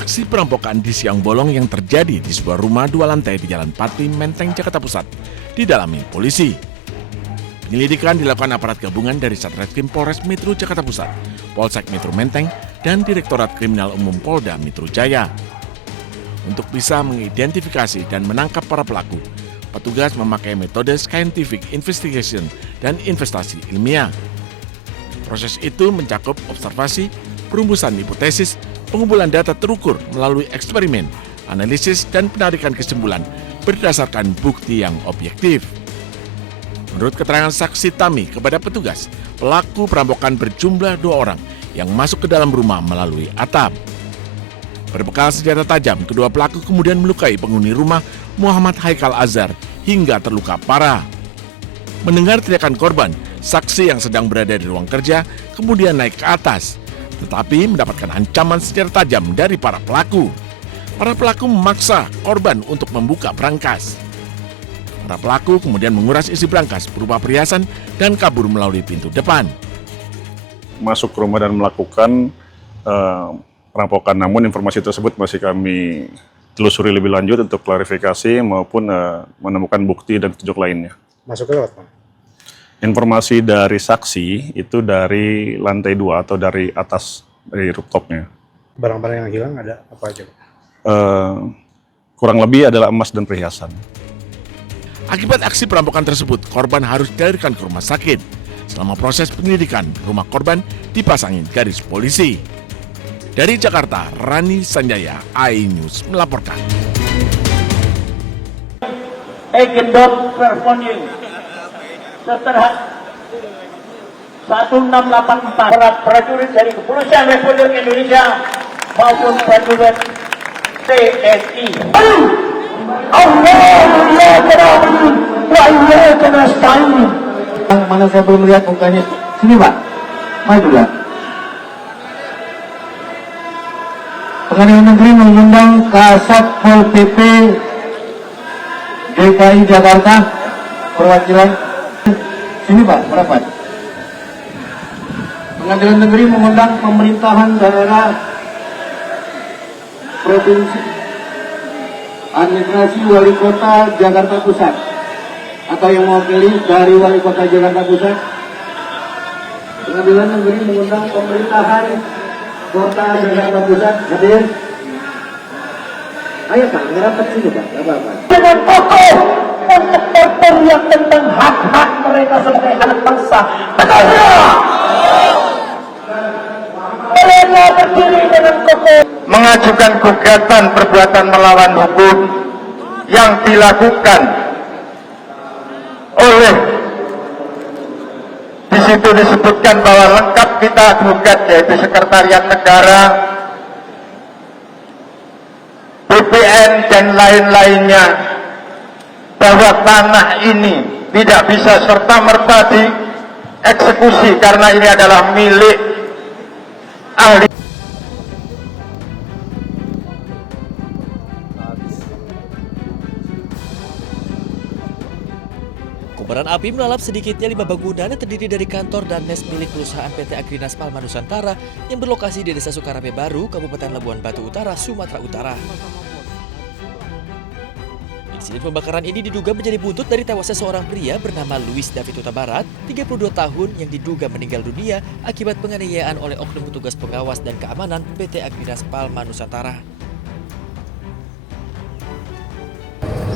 aksi perampokan di siang bolong yang terjadi di sebuah rumah 2 lantai di Jalan Pati, Menteng, Jakarta Pusat, didalami polisi. Penyelidikan dilakukan aparat gabungan dari Satreskrim Polres Metro Jakarta Pusat, Polsek Metro Menteng, dan Direktorat Kriminal Umum Polda Metro Jaya. Untuk bisa mengidentifikasi dan menangkap para pelaku, petugas memakai metode scientific investigation dan investasi ilmiah. Proses itu mencakup observasi, perumusan hipotesis, pengumpulan data terukur melalui eksperimen, analisis, dan penarikan kesimpulan berdasarkan bukti yang objektif. Menurut keterangan saksi Tami kepada petugas, pelaku perampokan berjumlah 2 orang yang masuk ke dalam rumah melalui atap. Berbekal senjata tajam, kedua pelaku kemudian melukai penghuni rumah Muhammad Haikal Azhar hingga terluka parah. Mendengar teriakan korban, saksi yang sedang berada di ruang kerja kemudian naik ke atas, tetapi mendapatkan ancaman senjata tajam dari para pelaku. Para pelaku memaksa korban untuk membuka brankas. Para pelaku kemudian menguras isi brankas berupa perhiasan dan kabur melalui pintu depan. Masuk ke rumah dan melakukan perampokan, namun informasi tersebut masih kami telusuri lebih lanjut untuk klarifikasi maupun menemukan bukti dan petunjuk lainnya. Masuk ke lewat, Pak? Informasi dari saksi itu dari lantai 2 atau dari atas, dari rooftopnya. Barang-barang yang hilang ada apa aja, Pak? Kurang lebih adalah emas dan perhiasan. Akibat aksi perampokan tersebut, korban harus dilarikan ke rumah sakit. Selama proses penyelidikan, rumah korban dipasangin garis polisi. Dari Jakarta, Rani Sanjaya, iNews melaporkan. Gendong performing seterhat 1684 para prajurit dari Kepolisian Republik Indonesia maupun prajurit TNI. Mana saya belum lihat mukanya. Sini Pak, maju lah. Pengadilan Negeri mengundang Kasat Pol PP DKI Jakarta perwakilan. Sini Pak, merapat. Pengadilan Negeri mengundang pemerintahan daerah provinsi administrasi wali kota Jakarta Pusat atau yang mewakili dari wali kota Jakarta Pusat. Pengadilan Negeri mengundang pemerintahan kota Jakarta Pusat hadir. Ayo Pak, ngerapat sini Pak, nggak apa-apa. Dengan kokoh untuk berteriak tentang hak-hak mereka sebagai anak bangsa. Betulnya mereka berdiri dengan kokoh Mengajukan gugatan perbuatan melawan hukum yang dilakukan oleh di situ disebutkan bahwa lengkap kita gugat, yaitu Sekretariat Negara, BPN dan lain-lainnya, bahwa tanah ini tidak bisa serta-merta dieksekusi karena ini adalah milik ahli. Kobaran api melalap sedikitnya 5 bangunan yang terdiri dari kantor dan mes milik perusahaan PT Agrinas Palma Nusantara yang berlokasi di Desa Sukarame Baru, Kabupaten Labuan Batu Utara, Sumatera Utara. Insiden pembakaran ini diduga menjadi buntut dari tewasnya seorang pria bernama Luis David Huta Barat, 32 tahun, yang diduga meninggal dunia akibat penganiayaan oleh oknum petugas pengawas dan keamanan PT Agrinas Palma Nusantara.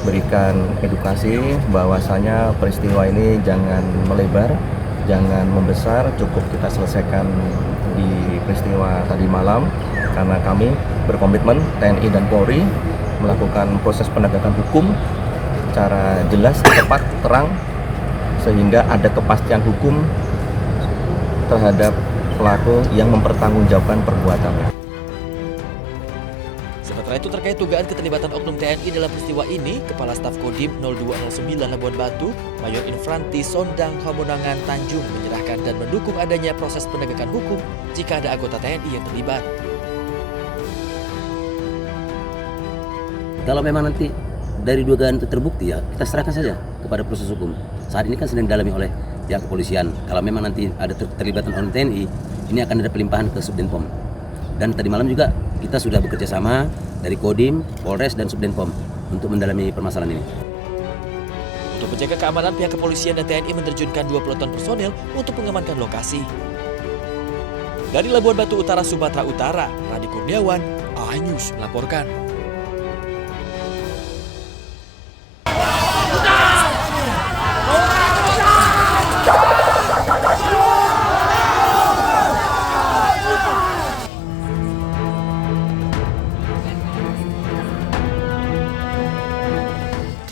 Berikan edukasi bahwasanya peristiwa ini jangan melebar, jangan membesar, cukup kita selesaikan di peristiwa tadi malam, karena kami berkomitmen TNI dan Polri melakukan proses penegakan hukum secara jelas, tepat, terang, sehingga ada kepastian hukum terhadap pelaku yang mempertanggungjawabkan perbuatannya. Sementara itu terkait dugaan keterlibatan oknum TNI dalam peristiwa ini, Kepala Staf Kodim 0209 Labuan Batu, Mayor Infranti Sondang Hamunangan Tanjung menyerahkan dan mendukung adanya proses penegakan hukum jika ada anggota TNI yang terlibat. Kalau memang nanti dari dugaan itu terbukti, ya kita serahkan saja kepada proses hukum. Saat ini kan sedang didalami oleh pihak kepolisian. Kalau memang nanti ada keterlibatan oknum TNI, ini akan ada pelimpahan ke Subdenpom. Dan tadi malam juga kita sudah bekerja sama dari Kodim, Polres, dan Subdenpom untuk mendalami permasalahan ini. Untuk menjaga keamanan, pihak kepolisian dan TNI menerjunkan 2 peloton personel untuk mengamankan lokasi. Dari Labuan Batu Utara, Sumatera Utara, Radi Kurniawan, iNews melaporkan.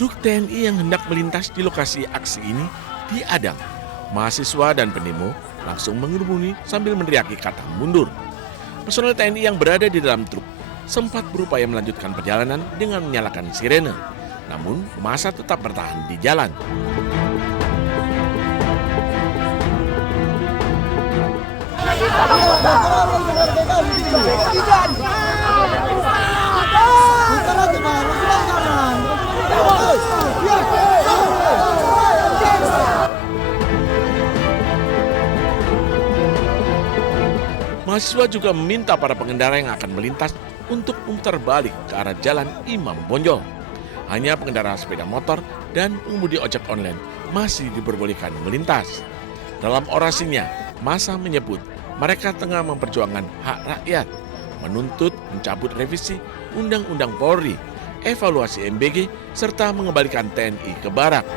Truk TNI yang hendak melintas di lokasi aksi ini diadang. Mahasiswa dan pendemo langsung mengerumuni sambil meneriaki kata mundur. Personel TNI yang berada di dalam truk sempat berupaya melanjutkan perjalanan dengan menyalakan sirene. Namun, massa tetap bertahan di jalan. Mahasiswa juga meminta para pengendara yang akan melintas untuk memutar balik ke arah jalan Imam Bonjol. Hanya pengendara sepeda motor dan pengemudi ojek online masih diperbolehkan melintas. Dalam orasinya, massa menyebut mereka tengah memperjuangkan hak rakyat, menuntut mencabut revisi Undang-Undang Polri, evaluasi MBG, serta mengembalikan TNI ke barak.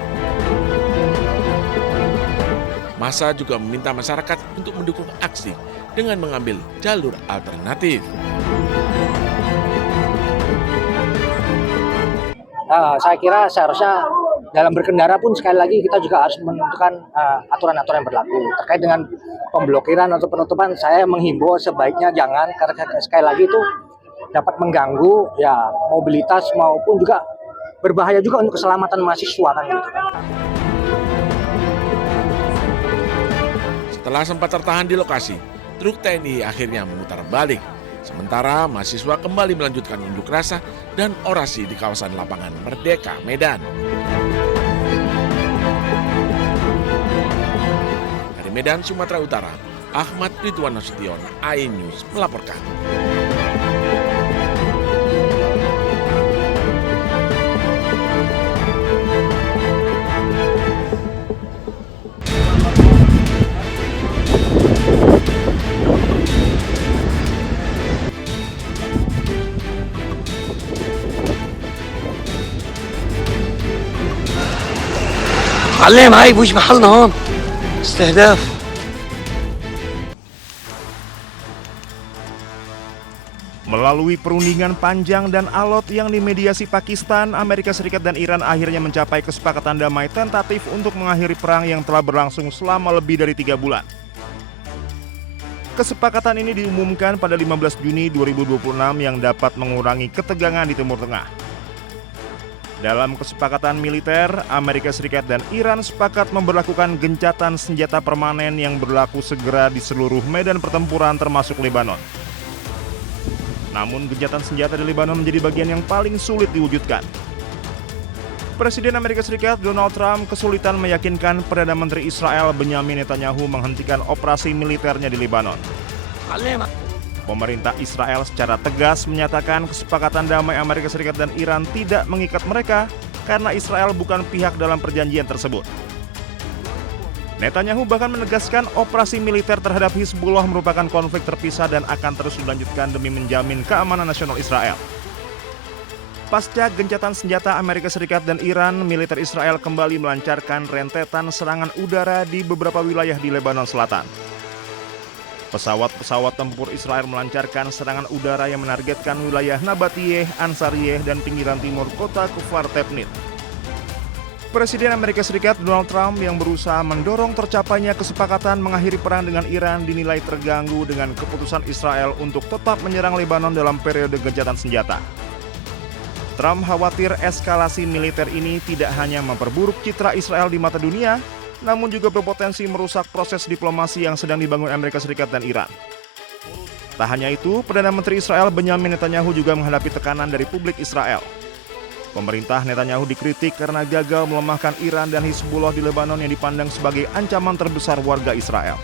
Massa juga meminta masyarakat untuk mendukung aksi dengan mengambil jalur alternatif. Saya kira seharusnya dalam berkendara pun sekali lagi kita juga harus menentukan aturan-aturan yang berlaku. Terkait dengan pemblokiran atau penutupan, saya menghimbau sebaiknya jangan, karena sekali lagi itu dapat mengganggu ya mobilitas maupun juga berbahaya juga untuk keselamatan mahasiswa kan gitu. Setelah sempat tertahan di lokasi, truk TNI akhirnya memutar balik. Sementara mahasiswa kembali melanjutkan unjuk rasa dan orasi di kawasan lapangan Merdeka, Medan. Dari Medan, Sumatera Utara, Ahmad Ridwan Nasution, iNews melaporkan. علم هاي بوش محلنا هون استهداف. Melalui perundingan panjang dan alot yang dimediasi Pakistan, Amerika Serikat dan Iran akhirnya mencapai kesepakatan damai tentatif untuk mengakhiri perang yang telah berlangsung selama lebih dari 3 bulan. Kesepakatan ini diumumkan pada 15 Juni 2026 yang dapat mengurangi ketegangan di Timur Tengah. Dalam kesepakatan militer, Amerika Serikat dan Iran sepakat memberlakukan gencatan senjata permanen yang berlaku segera di seluruh medan pertempuran termasuk Lebanon. Namun gencatan senjata di Lebanon menjadi bagian yang paling sulit diwujudkan. Presiden Amerika Serikat Donald Trump kesulitan meyakinkan Perdana Menteri Israel Benyamin Netanyahu menghentikan operasi militernya di Lebanon. Pemerintah Israel secara tegas menyatakan kesepakatan damai Amerika Serikat dan Iran tidak mengikat mereka karena Israel bukan pihak dalam perjanjian tersebut. Netanyahu bahkan menegaskan operasi militer terhadap Hizbullah merupakan konflik terpisah dan akan terus dilanjutkan demi menjamin keamanan nasional Israel. Pasca gencatan senjata Amerika Serikat dan Iran, militer Israel kembali melancarkan rentetan serangan udara di beberapa wilayah di Lebanon Selatan. Pesawat-pesawat tempur Israel melancarkan serangan udara yang menargetkan wilayah Nabatiyeh, Ansariyeh, dan pinggiran timur kota Kufar Tebnit. Presiden Amerika Serikat Donald Trump yang berusaha mendorong tercapainya kesepakatan mengakhiri perang dengan Iran dinilai terganggu dengan keputusan Israel untuk tetap menyerang Lebanon dalam periode gencatan senjata. Trump khawatir eskalasi militer ini tidak hanya memperburuk citra Israel di mata dunia, namun juga berpotensi merusak proses diplomasi yang sedang dibangun Amerika Serikat dan Iran. Tak hanya itu, Perdana Menteri Israel Benyamin Netanyahu juga menghadapi tekanan dari publik Israel. Pemerintah Netanyahu dikritik karena gagal melemahkan Iran dan Hizbullah di Lebanon yang dipandang sebagai ancaman terbesar warga Israel.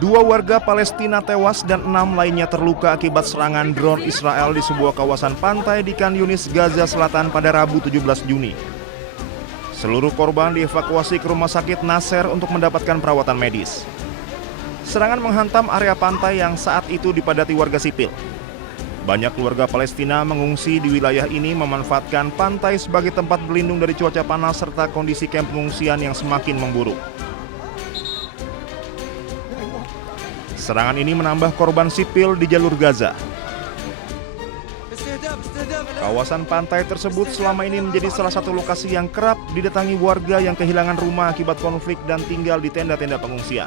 Dua warga Palestina tewas dan 6 lainnya terluka akibat serangan drone Israel di sebuah kawasan pantai di Khan Yunis, Gaza Selatan pada Rabu 17 Juni. Seluruh korban dievakuasi ke rumah sakit Nasser untuk mendapatkan perawatan medis. Serangan menghantam area pantai yang saat itu dipadati warga sipil. Banyak keluarga Palestina mengungsi di wilayah ini memanfaatkan pantai sebagai tempat berlindung dari cuaca panas serta kondisi kamp pengungsian yang semakin memburuk. Serangan ini menambah korban sipil di jalur Gaza. Kawasan pantai tersebut selama ini menjadi salah satu lokasi yang kerap didatangi warga yang kehilangan rumah akibat konflik dan tinggal di tenda-tenda pengungsian.